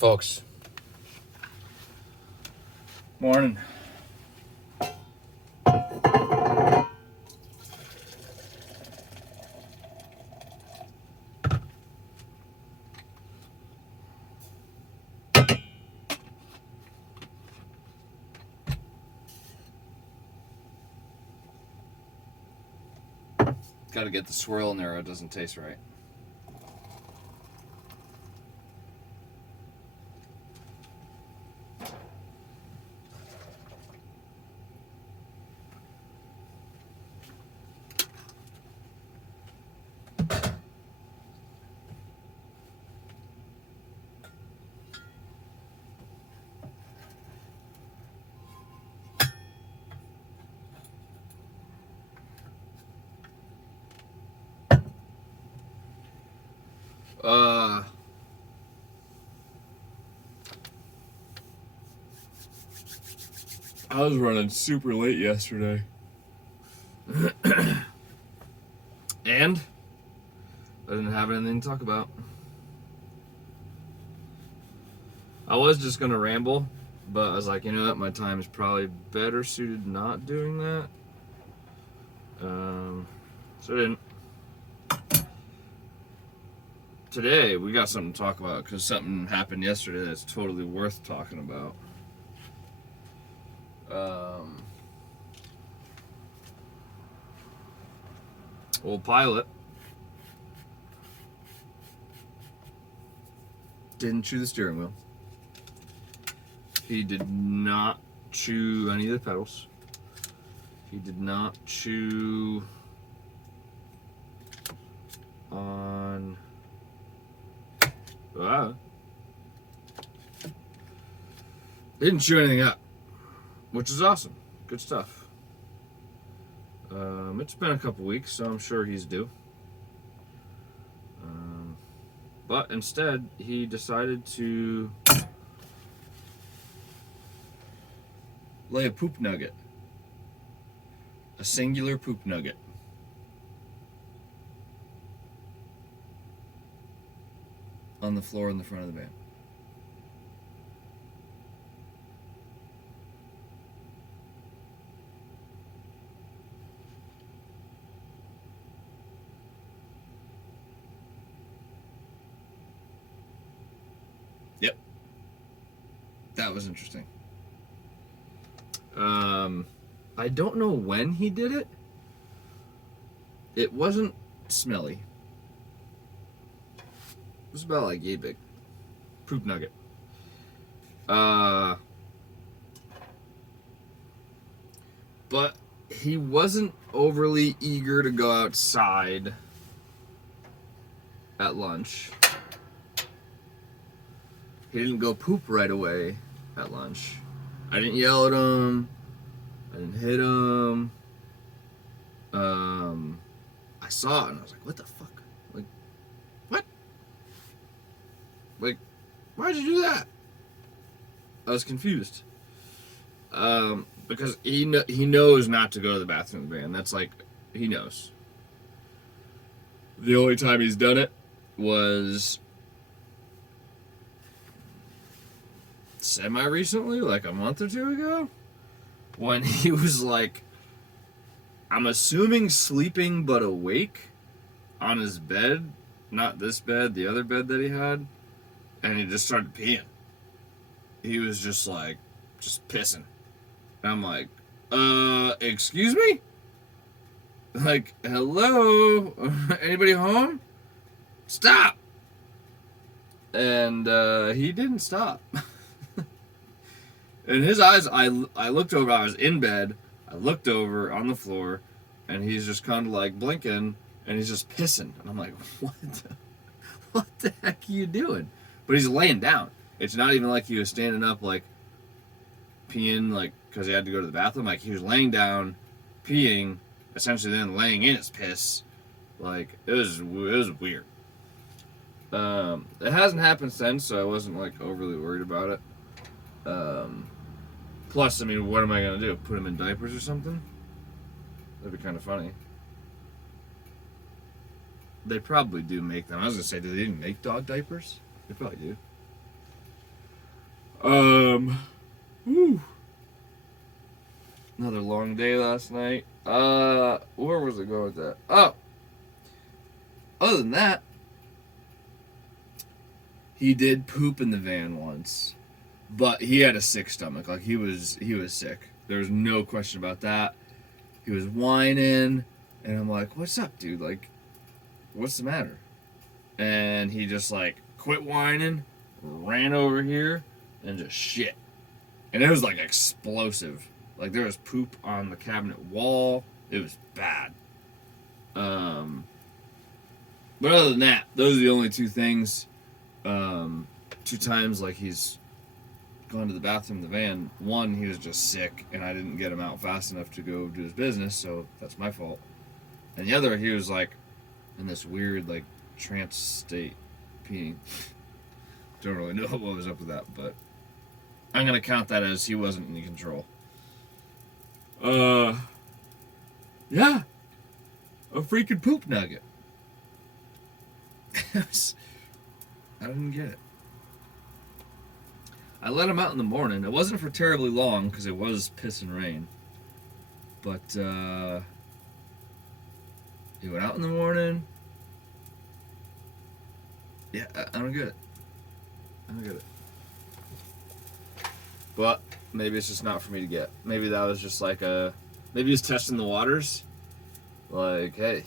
Folks. Morning. Got to get the swirl in there or it doesn't taste right. I was running super late yesterday. And I didn't have anything to talk about. I was just going to ramble, but I was like, you know what, my time is probably better suited not doing that. So I didn't. Today, we got something to talk about because something happened yesterday that's totally worth talking about. Old pilot didn't chew the steering wheel. He did not chew any of the pedals. He did not chew on... Didn't chew anything up, which is awesome. Good stuff. It's been a couple weeks, so I'm sure he's due. But instead, he decided to lay a poop nugget. A singular poop nugget. On the floor in the front of the van. Yep. That was interesting. I don't know when he did it. It wasn't smelly. It was about like yay big. Poop nugget. But he wasn't overly eager to go outside at lunch. He didn't go poop right away at lunch. I didn't yell at him. I didn't hit him. I saw it and I was like, what the fuck? Like, what? Like, why'd you do that? I was confused. Because he knows not to go to the bathroom in the van. That's like, he knows. The only time he's done it was semi-recently, like a month or two ago, when he was like, I'm assuming sleeping but awake on his bed, not this bed, the other bed that he had, and he just started peeing. He was just like, just pissing. And I'm like, excuse me? Like, hello? Anybody home? Stop! And he didn't stop. In his eyes, I looked over, I was in bed, I looked over on the floor, and he's just kind of like blinking, and he's just pissing. And I'm like, what the heck are you doing? But he's laying down. It's not even like he was standing up, like, peeing, like, because he had to go to the bathroom. Like, he was laying down, peeing, essentially then laying in his piss. Like, it was weird. It hasn't happened since, so I wasn't, like, overly worried about it. Plus, I mean, what am I going to do? Put him in diapers or something? That'd be kind of funny. They probably do make them. I was going to say, do they even make dog diapers? They probably do. Whew. Another long day last night. Where was I going with that? Oh, other than that, he did poop in the van once, but he had a sick stomach. Like he was sick. There was no question about that. He was whining, and I'm like, "What's up, dude? Like, what's the matter?" And he just like quit whining, ran over here, and just shit. And it was like explosive. Like there was poop on the cabinet wall. It was bad. But other than that, those are the only two things. 2 times like he's gone to the bathroom in the van. One, he was just sick, and I didn't get him out fast enough to go do his business, so that's my fault. And the other, he was like in this weird like trance state, peeing. Don't really know what was up with that, but I'm gonna count that as he wasn't in control. Yeah, a freaking poop nugget. I didn't get it. I let him out in the morning. It wasn't for terribly long because it was piss and rain. But he went out in the morning. Yeah, I don't get it. I don't get it. But maybe it's just not for me to get. Maybe that was just like maybe he's testing the waters. Like, hey,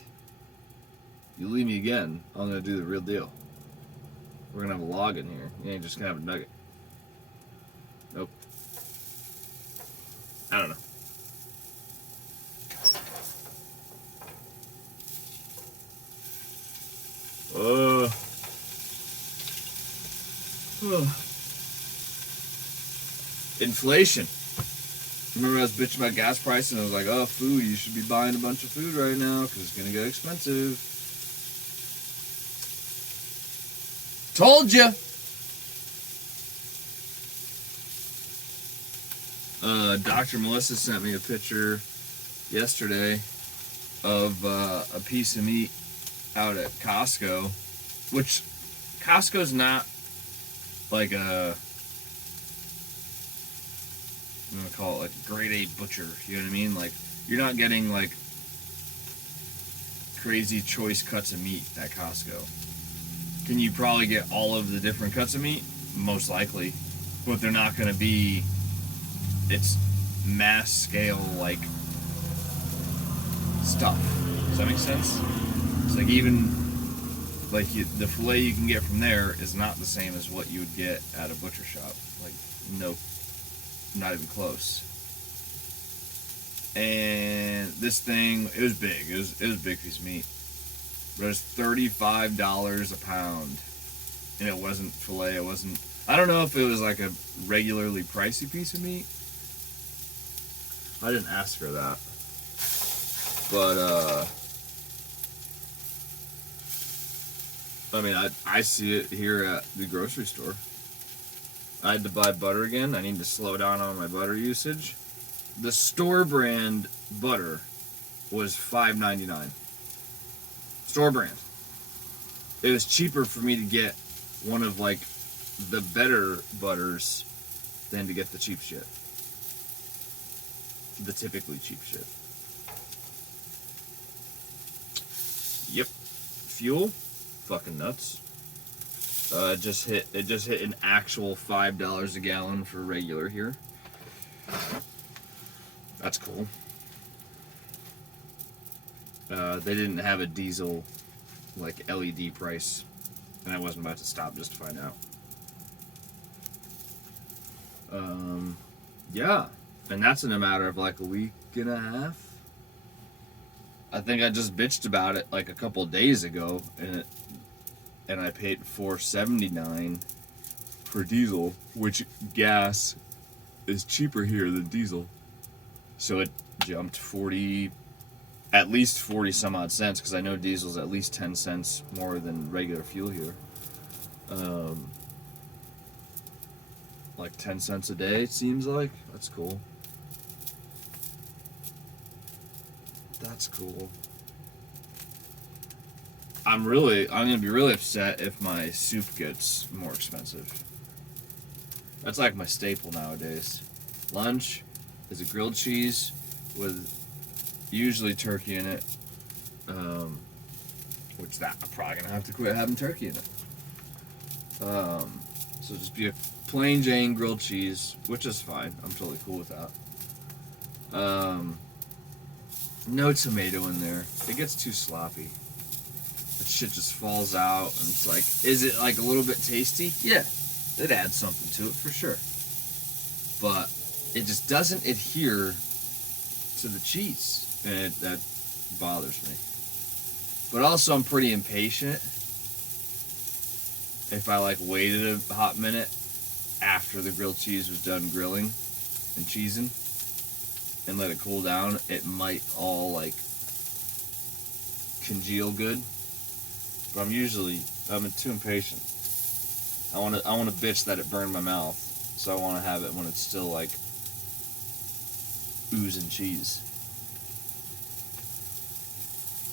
you leave me again, I'm gonna do the real deal. We're gonna have a log in here. You ain't just gonna have a nugget. Nope. I don't know. Inflation. Remember I was bitching about gas prices and I was like, oh, food, you should be buying a bunch of food right now because it's going to get expensive. Told you. Dr. Melissa sent me a picture yesterday of a piece of meat out at Costco, which Costco's not like a, I'm gonna call it like a grade A butcher, you know what I mean? Like, you're not getting like crazy choice cuts of meat at Costco. Can you probably get all of the different cuts of meat? Most likely. But they're not gonna be, it's mass scale like stuff. Does that make sense? It's like even like the filet you can get from there is not the same as what you would get at a butcher shop. Like, no, not even close. And this thing, it was big. It was a big piece of meat. But it was $35 a pound. And it wasn't filet. It wasn't, I don't know if it was like a regularly pricey piece of meat. I didn't ask her that. But, I mean, I see it here at the grocery store. I had to buy butter again. I need to slow down on my butter usage. The store brand butter was $5.99. Store brand. It was cheaper for me to get one of like the better butters than to get the cheap shit. The typically cheap shit. Yep. Fuel, fucking nuts. It just hit an actual $5 a gallon for regular here. That's cool. They didn't have a diesel like LED price, and I wasn't about to stop just to find out. Yeah, and that's in a matter of like a week and a half. I think I just bitched about it like a couple days ago, and I paid $4.79 for diesel, which gas is cheaper here than diesel. So it jumped at least 40 some odd cents, because I know diesel's at least 10 cents more than regular fuel here. Like 10 cents a day, it seems like. That's cool. That's cool. I'm gonna be really upset if my soup gets more expensive. That's like my staple nowadays. Lunch is a grilled cheese with usually turkey in it. Which that I'm probably gonna have to quit having turkey in it. So just be a plain Jane grilled cheese, which is fine. I'm totally cool with that. No tomato in there. It gets too sloppy. That shit just falls out, and it's like, is it like a little bit tasty? Yeah, it adds something to it for sure. But it just doesn't adhere to the cheese, and that bothers me. But also, I'm pretty impatient. If I like waited a hot minute after the grilled cheese was done grilling and cheesing and let it cool down, it might all like congeal good. But I'm too impatient. I want to bitch that it burned my mouth, so I want to have it when it's still like oozing cheese.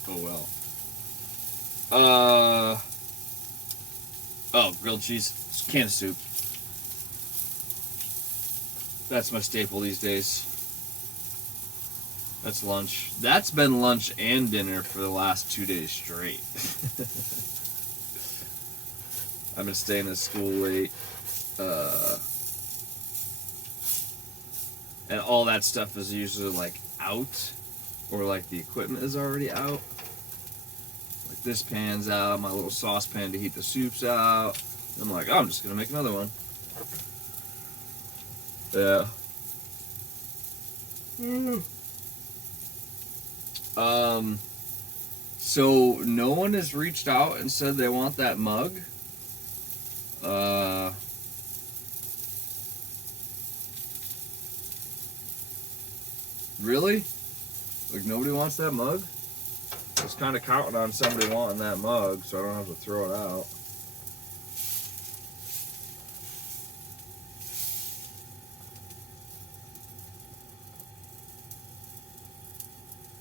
Oh well. Grilled cheese, can of soup. That's my staple these days. That's lunch. That's been lunch and dinner for the last 2 days straight. I've been staying at school late. And all that stuff is usually like out, or like the equipment is already out. Like this pan's out, my little saucepan to heat the soups out. I'm like, oh, I'm just gonna make another one. Yeah. So no one has reached out and said they want that mug. Really? Like nobody wants that mug? I was kind of counting on somebody wanting that mug, so I don't have to throw it out.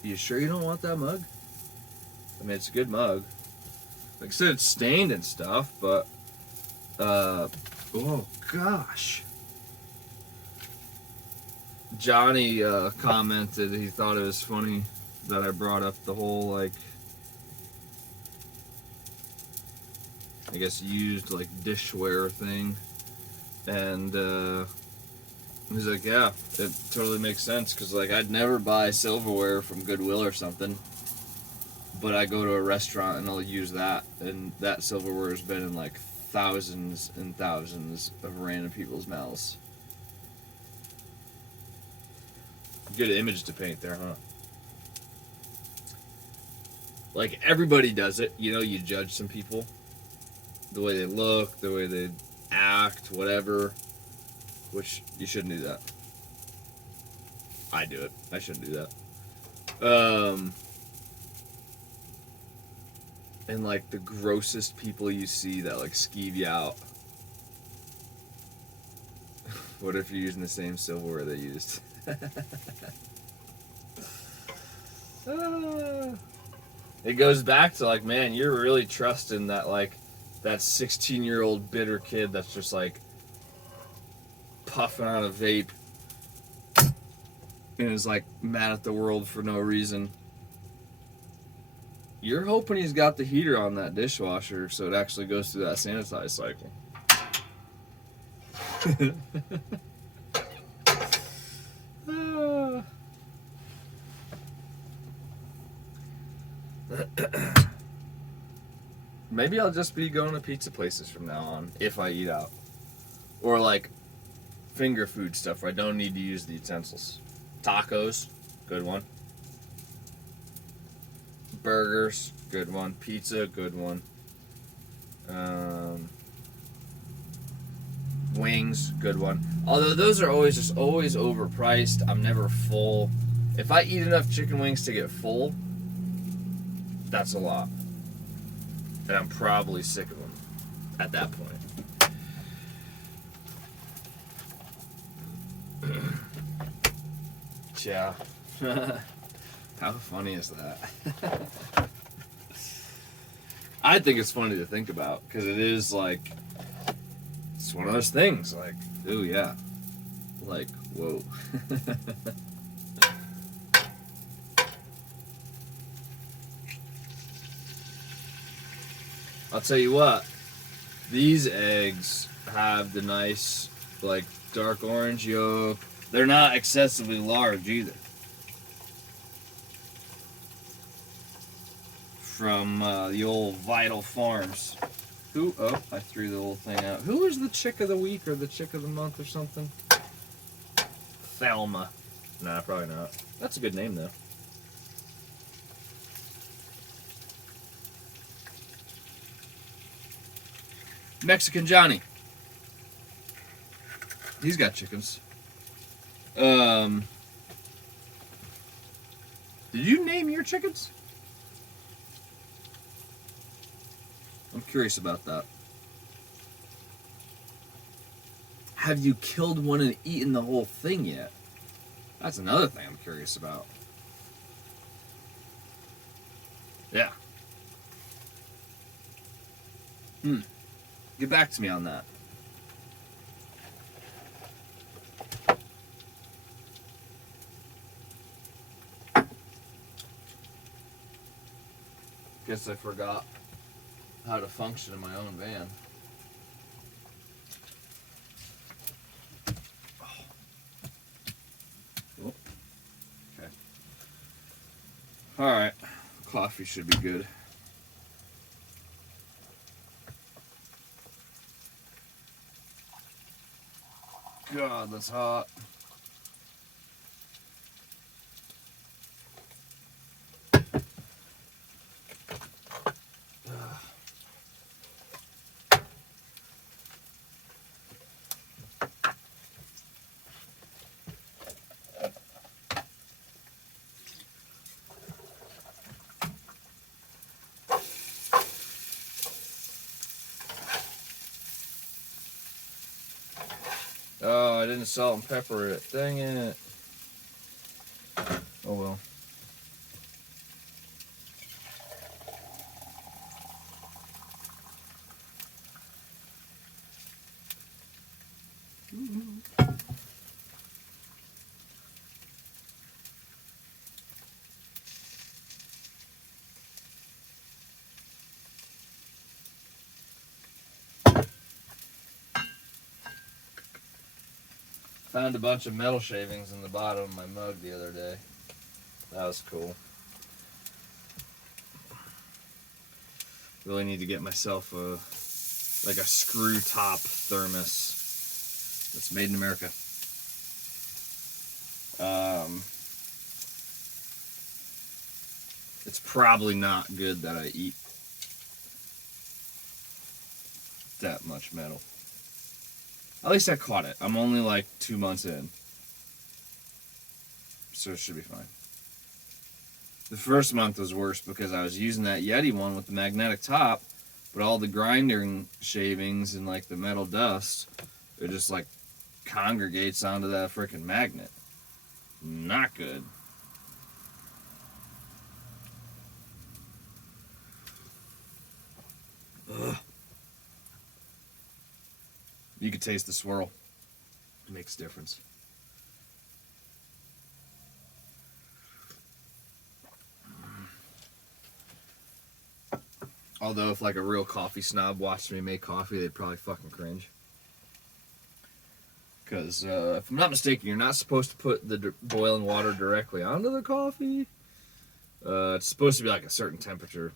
You sure you don't want that mug? I mean, it's a good mug. Like I said, it's stained and stuff, but oh gosh. Johnny commented he thought it was funny that I brought up the whole, like, I guess used, like, dishware thing. And he's like, yeah, it totally makes sense, because, like, I'd never buy silverware from Goodwill or something, but I go to a restaurant and I'll use that, and that silverware has been in, like, thousands and thousands of random people's mouths. Good image to paint there, huh? Like, everybody does it, you know, you judge some people. The way they look, the way they act, whatever. Which, you shouldn't do that. I do it. I shouldn't do that. And, like, the grossest people you see that, like, skeeve you out. What if you're using the same silverware they used? It goes back to, like, man, you're really trusting that, like, that 16-year-old bitter kid that's just, like, puffing on a vape and is, like, mad at the world for no reason. You're hoping he's got the heater on that dishwasher so it actually goes through that sanitize cycle. Maybe I'll just be going to pizza places from now on if I eat out. Or like finger food stuff where I don't need to use the utensils. Tacos, good one. Burgers, good one. Pizza, good one. Wings, good one. Although those are always overpriced. I'm never full. If I eat enough chicken wings to get full, that's a lot. And I'm probably sick of them at that point. Yeah. How funny is that? I think it's funny to think about because it is like it's one of those things. Like, ooh, yeah. Like, whoa. I'll tell you what. These eggs have the nice, like, dark orange yolk. They're not excessively large either. From the old Vital Farms. Who? Oh, I threw the whole thing out. Who was the chick of the week or the chick of the month or something? Thelma. Nah, probably not. That's a good name, though. Mexican Johnny. He's got chickens. Did you name your chickens? I'm curious about that. Have you killed one and eaten the whole thing yet? That's another thing I'm curious about. Yeah. Get back to me on that. Guess I forgot how to function in my own van. Oh. Okay. Alright. Coffee should be good. God, that's hot. Oh, I didn't salt and pepper it. Dang it. Oh well. Found a bunch of metal shavings in the bottom of my mug the other day. That was cool. Really need to get myself a screw top thermos that's made in America. It's probably not good that I eat that much metal. At least I caught it. I'm only like 2 months in. So it should be fine. The first month was worse because I was using that Yeti one with the magnetic top, but all the grinding shavings and like the metal dust, it just like congregates onto that freaking magnet. Not good. Ugh. You could taste the swirl. It makes a difference. Although if like a real coffee snob watched me make coffee, they'd probably fucking cringe. Because if I'm not mistaken, you're not supposed to put the boiling water directly onto the coffee. It's supposed to be like a certain temperature.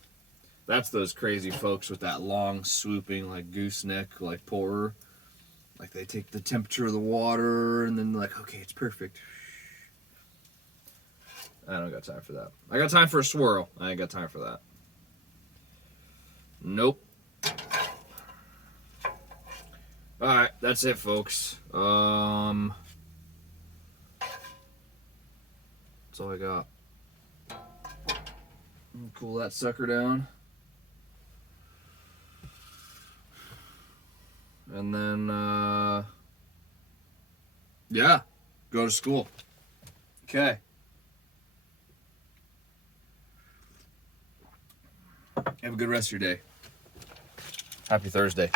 That's those crazy folks with that long swooping like gooseneck like pourer. Like they take the temperature of the water and then they're like, okay, it's perfect. I don't got time for that. I got time for a swirl. I ain't got time for that. Nope. Alright, that's it, folks. That's all I got. Cool that sucker down. And then, yeah, go to school. Okay. Have a good rest of your day. Happy Thursday.